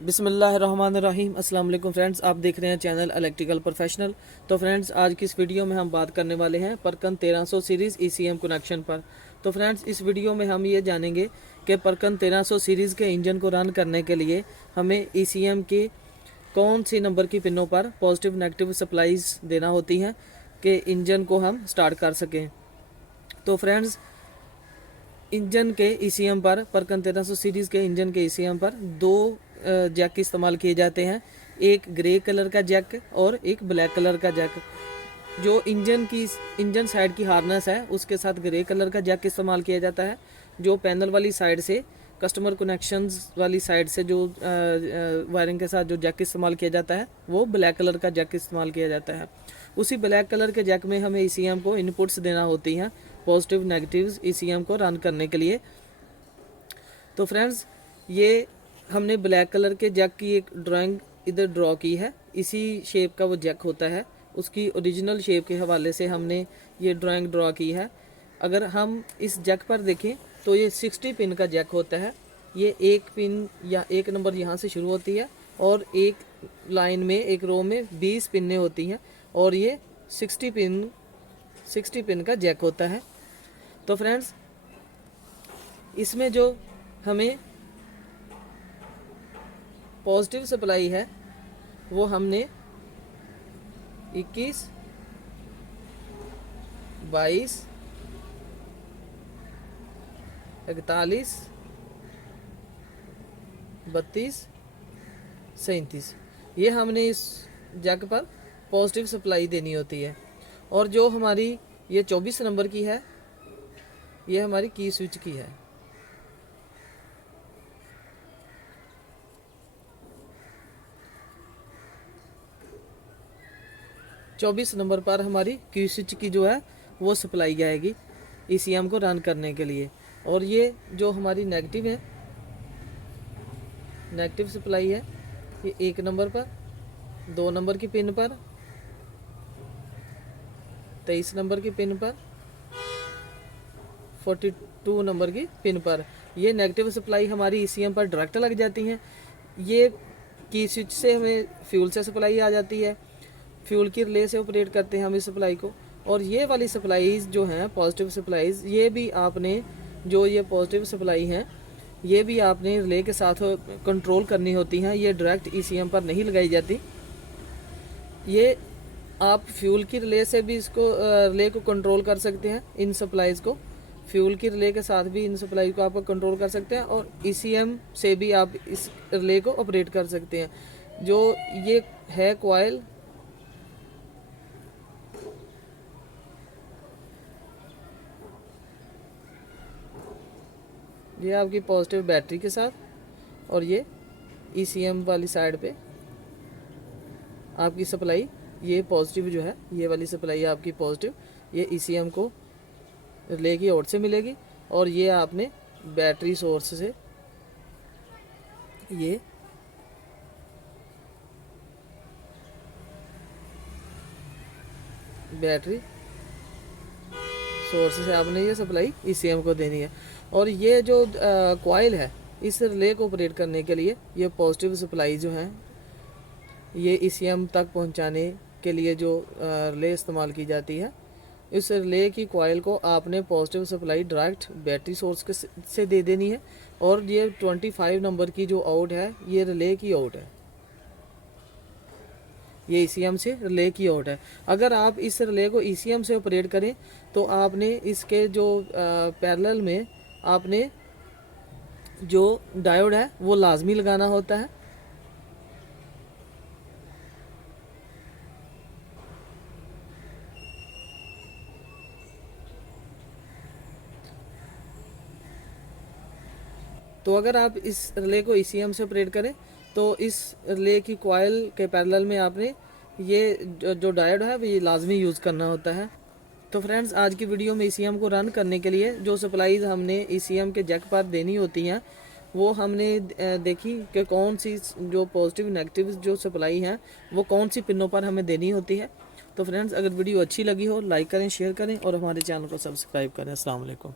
बिस्मिल्लाहिर्रहमानिर्रहीम। अस्सलाम वालेकुम फ्रेंड्स, आप देख रहे हैं चैनल इलेक्ट्रिकल प्रोफेशनल। तो फ्रेंड्स, आज की इस वीडियो में हम बात करने वाले हैं परकन 1300 सीरीज़ ईसीएम कनेक्शन पर। तो फ्रेंड्स, इस वीडियो में हम ये जानेंगे कि परकन 1300 सीरीज़ के इंजन को रन करने के लिए हमें ईसीएम की कौन सी नंबर की पिनों पर पॉजिटिव नेगेटिव सप्लाईज देना होती हैं कि इंजन को हम स्टार्ट कर सकें। तो फ्रेंड्स, इंजन के ईसीएम पर परकन 1300 सीरीज़ के इंजन के ईसीएम पर दो जैक इस्तेमाल किए जाते हैं, एक ग्रे कलर का जैक और एक ब्लैक कलर का जैक। जो इंजन साइड की हार्नेस है उसके साथ ग्रे कलर का जैक इस्तेमाल किया जाता है। जो पैनल वाली साइड से कस्टमर कनेक्शंस वाली साइड से जो वायरिंग के साथ जो जैक इस्तेमाल किया जाता है वो ब्लैक कलर का जैक इस्तेमाल किया जाता है। उसी ब्लैक कलर के जैक में हमें ईसीएम को इनपुट्स देना होती हैं पॉजिटिव नेगेटिव्स ईसीएम को रन करने के लिए। तो फ्रेंड्स, ये हमने ब्लैक कलर के जैक की एक ड्राइंग इधर ड्रॉ की है। इसी शेप का वो जैक होता है, उसकी ओरिजिनल शेप के हवाले से हमने ये ड्राइंग ड्रॉ की है। अगर हम इस जैक पर देखें तो ये 60 पिन का जैक होता है। ये एक पिन या एक नंबर यहाँ से शुरू होती है और एक लाइन में एक रो में 20 पिनें होती हैं और ये 60 पिन का जैक होता है। तो फ्रेंड्स, इसमें जो हमें पॉजिटिव सप्लाई है वो हमने 21, 22, 41, 32, 37 ये हमने इस जग पर पॉजिटिव सप्लाई देनी होती है। और जो हमारी ये 24 नंबर की है ये हमारी की स्विच की है। चौबीस नंबर पर हमारी की स्विच की जो है वो सप्लाई आएगी ईसीएम को रन करने के लिए। और ये जो हमारी नेगेटिव है, नेगेटिव सप्लाई है, ये 1 नंबर पर, 2 नंबर की पिन पर, 23 नंबर की पिन पर, 42 नंबर की पिन पर ये नेगेटिव सप्लाई हमारी ईसीएम पर डायरेक्ट लग जाती हैं। ये की स्विच से हमें फ्यूल से सप्लाई आ जाती है, फ्यूल की रिले से ऑपरेट करते हैं हम इस सप्लाई को। और ये वाली सप्लाईज जो हैं पॉजिटिव सप्लाईज, ये भी आपने जो ये पॉजिटिव सप्लाई हैं ये भी आपने रिले के साथ कंट्रोल करनी होती हैं। ये डायरेक्ट ईसीएम पर नहीं लगाई जाती। ये आप फ्यूल की रिले से भी इसको रिले को कंट्रोल कर सकते हैं। इन सप्लाईज को फ्यूल की रिले के साथ भी इन सप्लाई को आप कंट्रोल कर सकते हैं और ईसीएम से भी आप इस रिले को ऑपरेट कर सकते हैं। जो ये है कॉइल, ये आपकी पॉजिटिव बैटरी के साथ और ये ईसीएम वाली साइड पे आपकी सप्लाई, ये पॉजिटिव जो है ये वाली सप्लाई आपकी पॉजिटिव ये ईसीएम को रिले की ओर से मिलेगी। और ये आपने बैटरी सोर्स से ये बैटरी सोर्स से आपने ये सप्लाई ईसीएम को देनी है। और ये जो कॉइल है इस रिले को ऑपरेट करने के लिए ये पॉजिटिव सप्लाई जो है ये ईसीएम तक पहुंचाने के लिए जो रिले इस्तेमाल की जाती है, इस रिले की कॉइल को आपने positive supply direct battery source के से दे देनी है। और ये 25 नंबर की जो आउट है ये रिले की आउट है, ये ईसीएम से रिले की आउट है। अगर आप इस रिले को ईसीएम से ऑपरेट करें तो आपने इसके जो पैरेलल में आपने जो डायोड है वो लाजमी लगाना होता है। तो अगर आप इस रिले को ईसीएम से ऑपरेट करें तो इस रिले की कॉइल के पैरेलल में आपने ये जो डायोड है वो ये लाजमी यूज़ करना होता है। तो फ्रेंड्स, आज की वीडियो में ईसीएम को रन करने के लिए जो सप्लाईज हमने ईसीएम के जैक पर देनी होती हैं वो हमने देखी कि कौन सी जो पॉजिटिव नेगेटिव जो सप्लाई हैं वो कौन सी पिनों पर हमें देनी होती है। तो फ्रेंड्स, अगर वीडियो अच्छी लगी हो लाइक करें, शेयर करें और हमारे चैनल को सब्सक्राइब करें। अस्सलाम वालेकुम।